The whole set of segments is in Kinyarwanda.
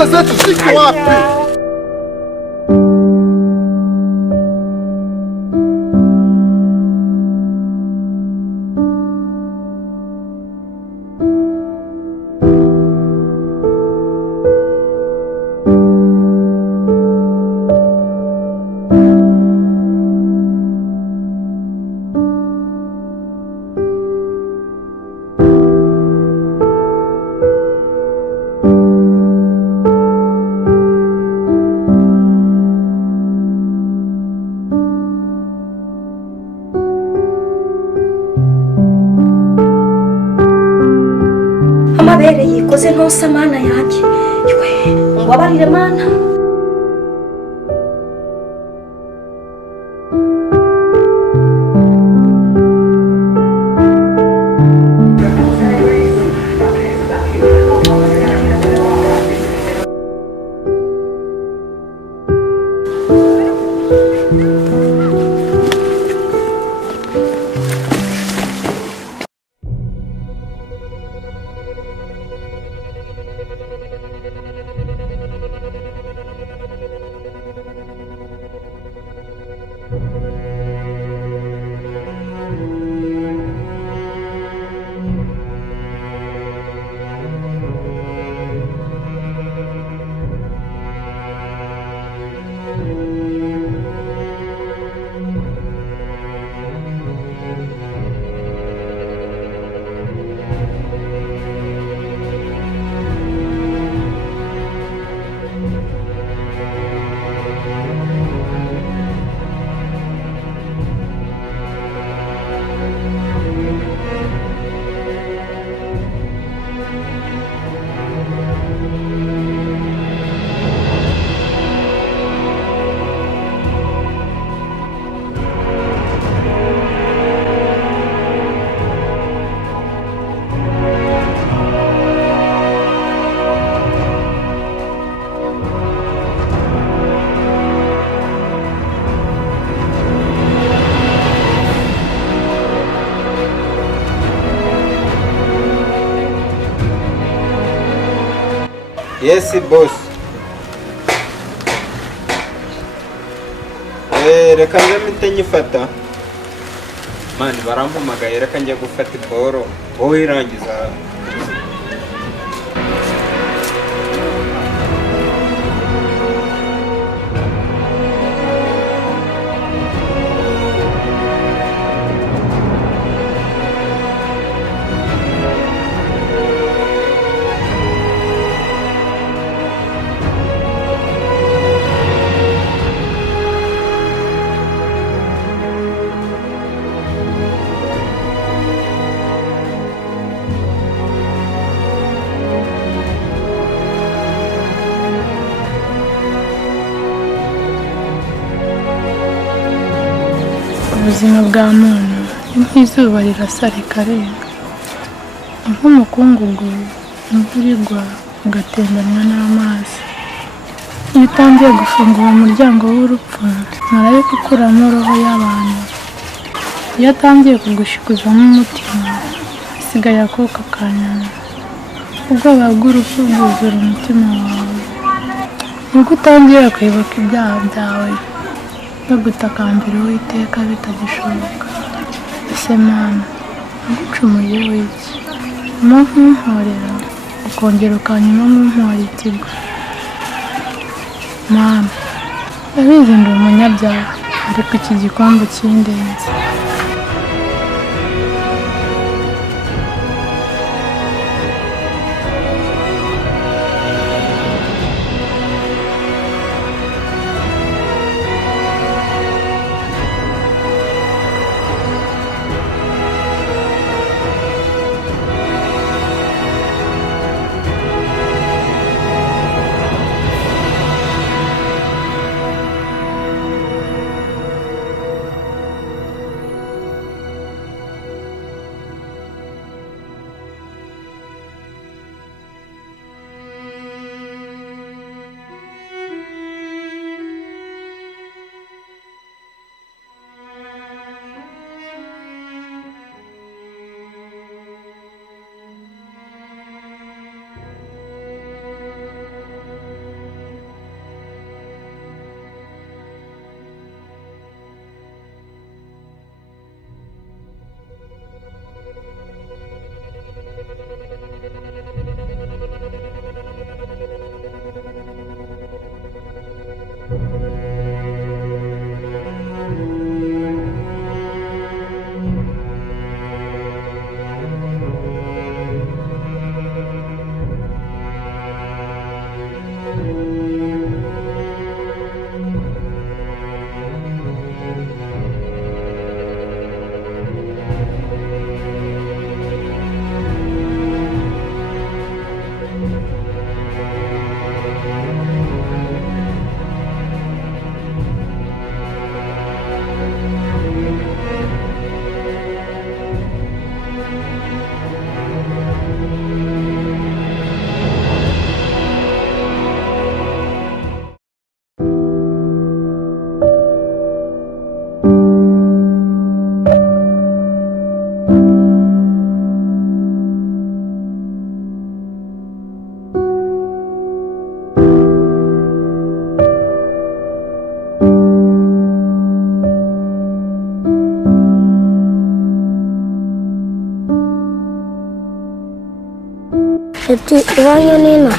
pesa zetu ziko wapi? Amabere yikoze ntosa mana yanjye. Ngwabarire mana. Yes, boss. Reka njye nyifata. Mani barampamagaye reka njya gufata iboro. Wowe irangiza. Ubuzima bwa muntu nk'izuba rirasa rikarenga, nk'umukungugu imvura igwa ugatembanwa n'amazi. Iyo utangiye gufungura umuryango w'urupfu ntarabe gukuramo roho y'abantu. Iyo atangiye kugushikuzamo umutima hasigaye akuka ka nyama. Ubwoba bw'urupfu bwuzura umutima wawe. Nubwo utangira kwibuka ibyaha byawe no gutakambira Uwiteka bitagishoboka. Ese Mana, nagucumuye w'iki? Impamvu nkumporera ukongera ukanyuma nkumpora ikigo. Mana, ndabizi ndi umunyabyaha ariko iki gikombe kindenze. ati iwanyu nina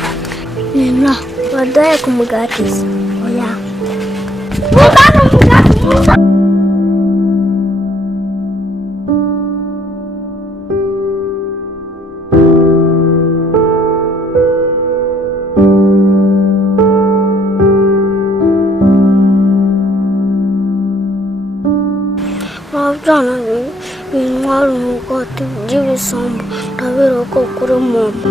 nina waduhaye ku mugatiza oya mugana umugati wabyana bintwara umugati by'ibisambo ndabera ko kuri mama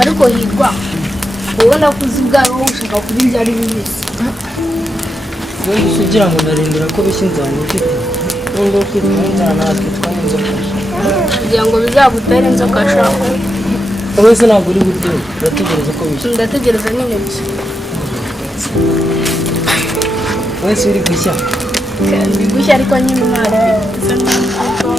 ariko hirwa wowe nakuze ubwawe wowe ushaka kuba ibyari bibisi wowe ugira ngo ndarindira ko bishya inzara ufite n'undi wo kwitwa inzara natwe twari inzoka kugira ngo bizagutere inzoka ashaka wowe se ntabwo uri buryo urategereza ko bishya ndategereza nyine bishya wowe se uri gushya ndi gushya ariko nyine ntari bisa n'aho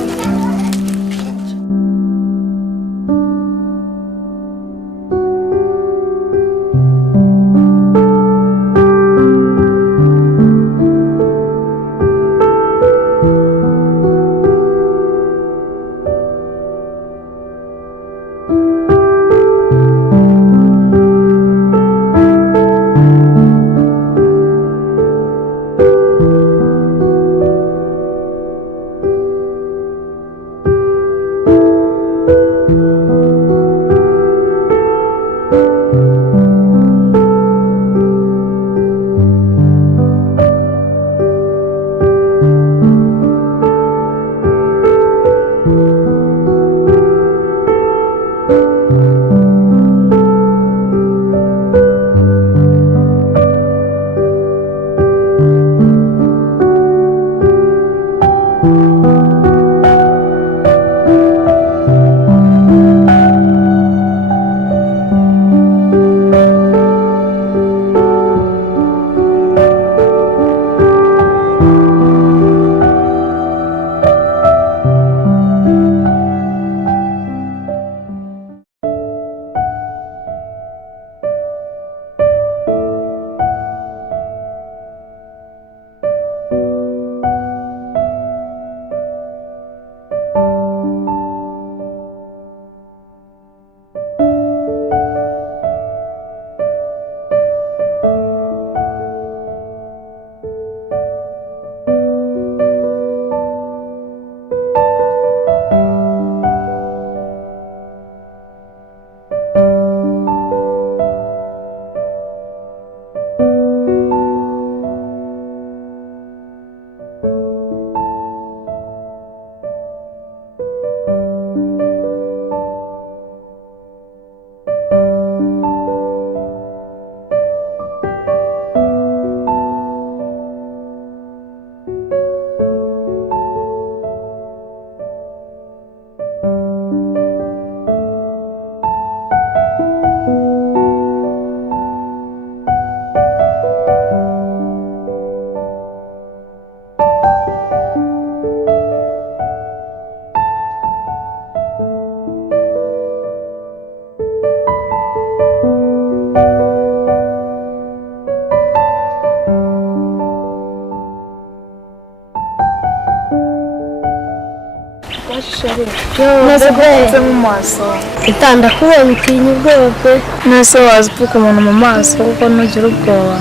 Nase gupfutse mu maso. Itanda kubona utinya ubwoba pe. Nase waza upfuka umuntu mu maso kuko nugira ubwoba.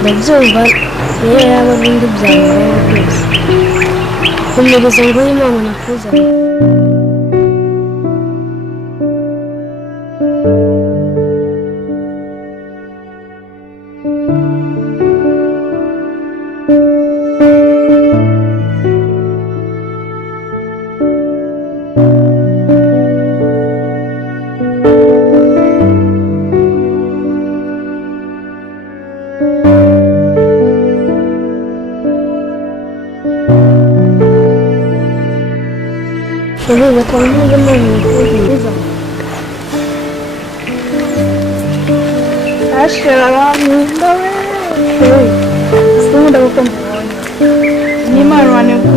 Ndabyumva iyo yaba bindi byawe byose. Kumiriza ngo Imana nakuzanye. Muriro kwa mwana mwiza. Ashera ndawe. Sunda gukomba. Ni marwane ku.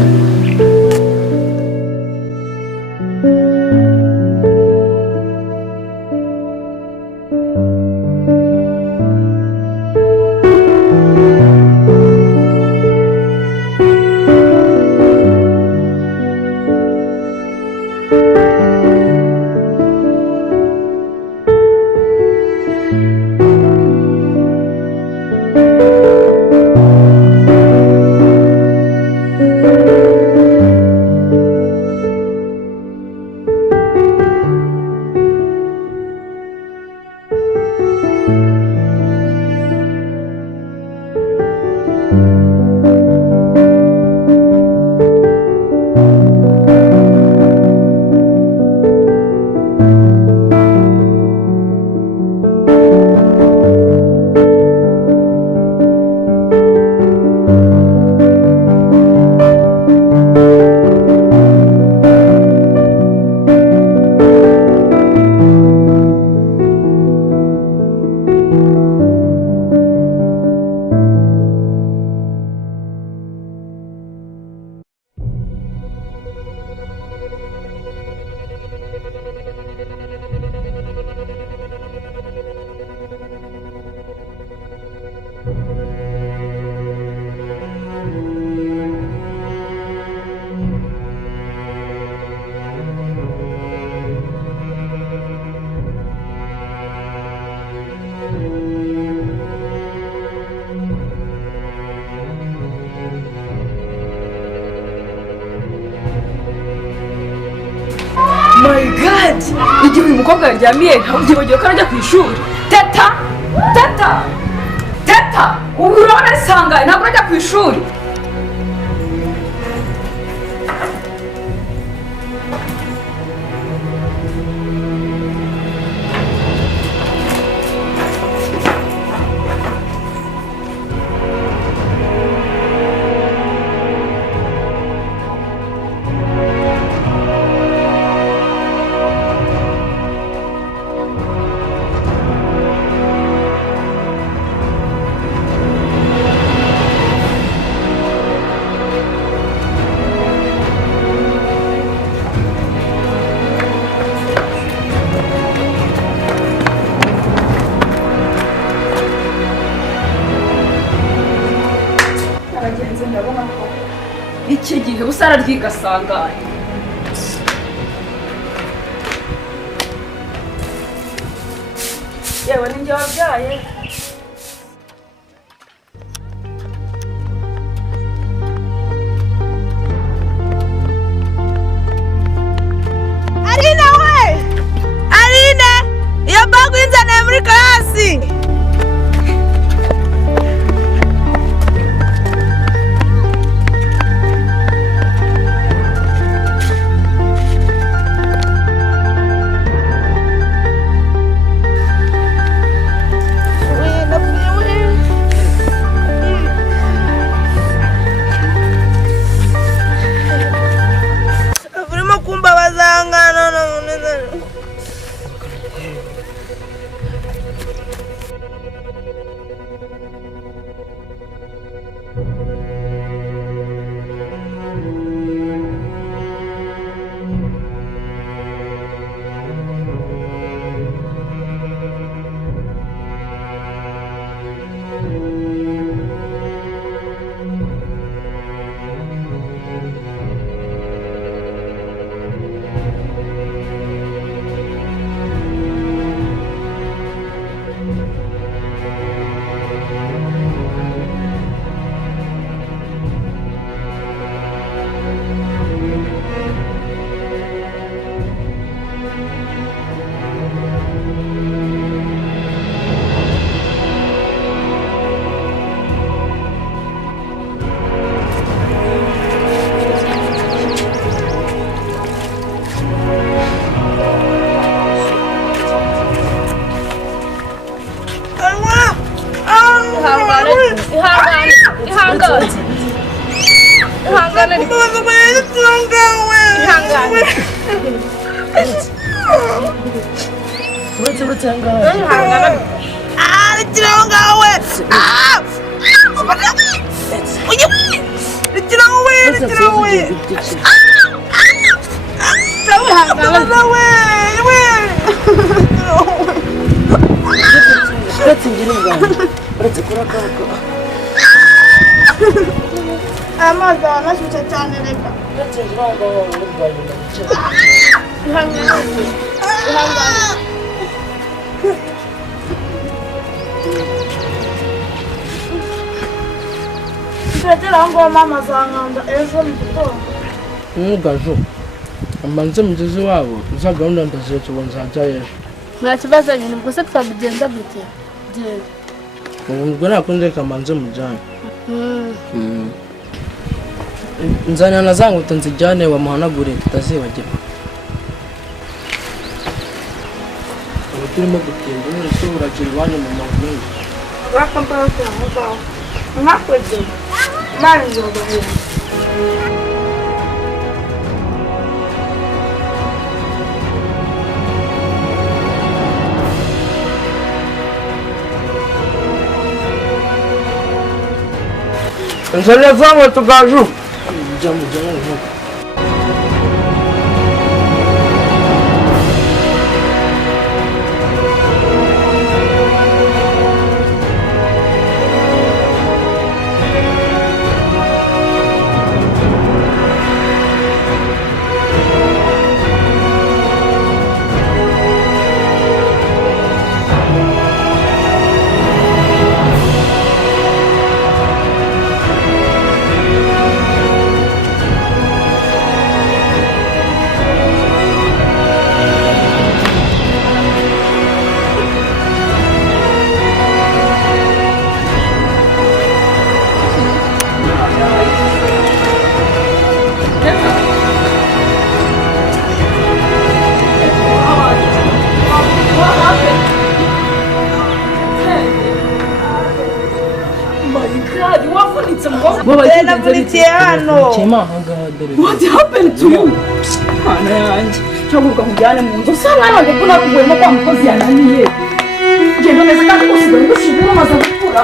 My God! Igihe uyu mukobwa yaryamiye ntabyibagiwe ko arajya ku ishuri. Teta! Teta! Teta! Ubu urabona asangaye ntabwo arajya ku ishuri. Iki gihe usa araryiga asangaye. Yewe ni njye wabyaye. Arina we! Arina! Iyo bagu inzaniye muri klasi! Amazi anashyushye cyane reka. Ndagera aho ngaho mama azankanda ejo mu gitondo. Ntugajo amanze mugeze wabo za gahunda ndaziretse ubu nzajya ejo. Nta kibazo nyine ubwo se twabigenza gute? Ubwo nakunze kamanze mujyane. Nzana na za nguto nzijyane wamuhanagure tutazibagirwa. Ubu turimo gutinda none uragira iwanyu mu maguru. Urakampara cyane ngaho. Nakwege. Manje ngobe. Nzana za nguto gaju. Jambo. What happened to you? Mana yanjye cyangwa ukakujyane mu nzu usa nawe ko nakuguyemo kwa mukozi yananiye ngendo neza kandi usigaye ngushyizemo amaze gukura.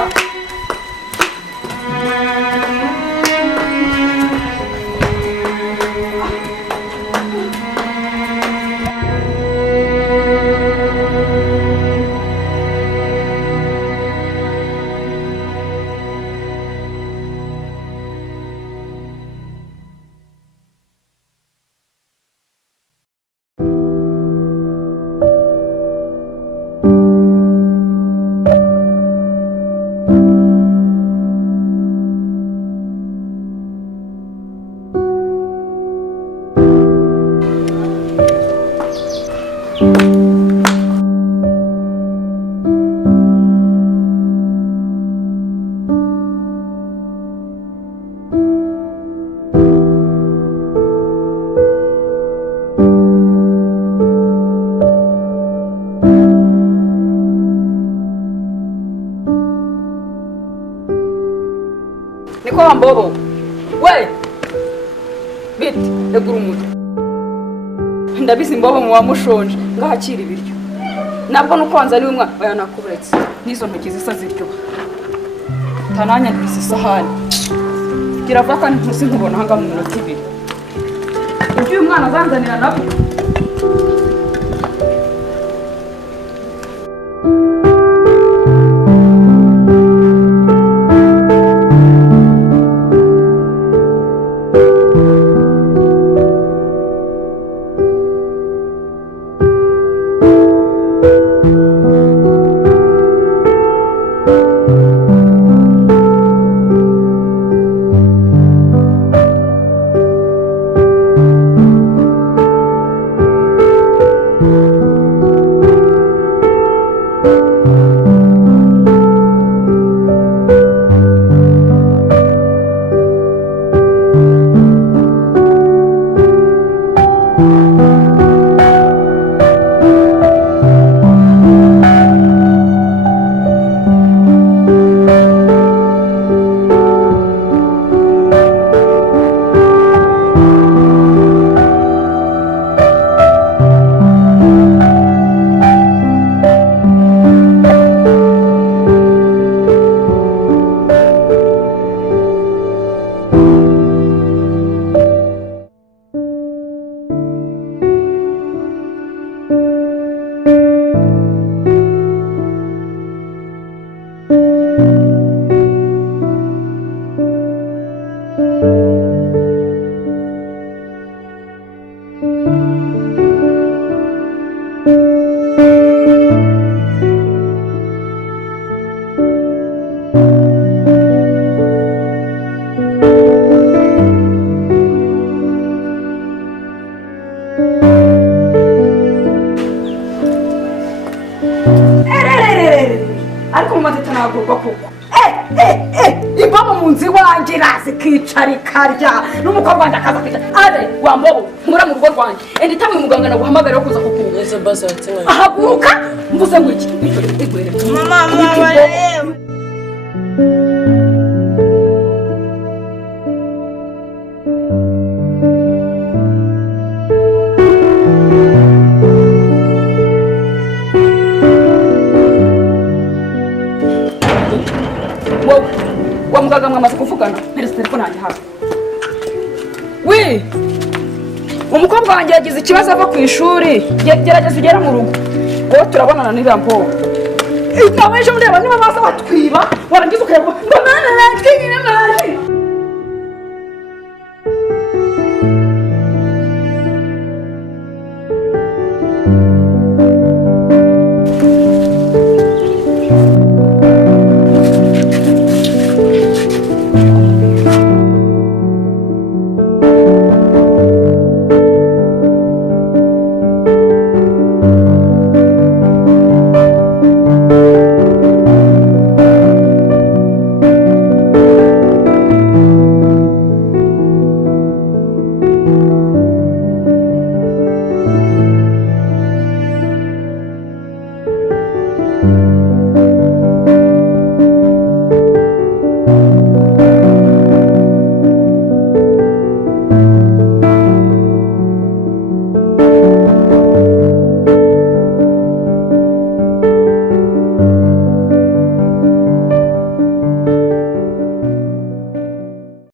Niko mbobo. We. Bit, Ugurumana. Ndabizi mbobo mu wamushonje ngahakira ibiryo. Nabwo nukonza ari umwana oya nakuburetse. Nizo ntoki zisa zityo. Tananya ndise isahani. Kirava kandi ntusi nkubona hanga mu minota 2. Uyu mwana azanzanira nabyo. ariko mu mateta nagurwa koko imbobo mu nzu iwanjye iraza ikicara ikarya n'umukobwa wanjye akaza kwicara ade wa mbobo nkura mu rugo rwanjye enda itamwe muganga naguhamagara wo kuza kukuba ahaguruka mvuze ngo iki mama bareba wa muganga mwamaze kuvugana mpereza telefone yanjye hafi umukobwa wanjye yagize ikibazo ava ku ishuri gerageza ugera mu rugo wowe turabonana n'iriya mbobo nawe ejo ndeba niba baza batwiba warangiza ukareba ngo nane natwe nyine naje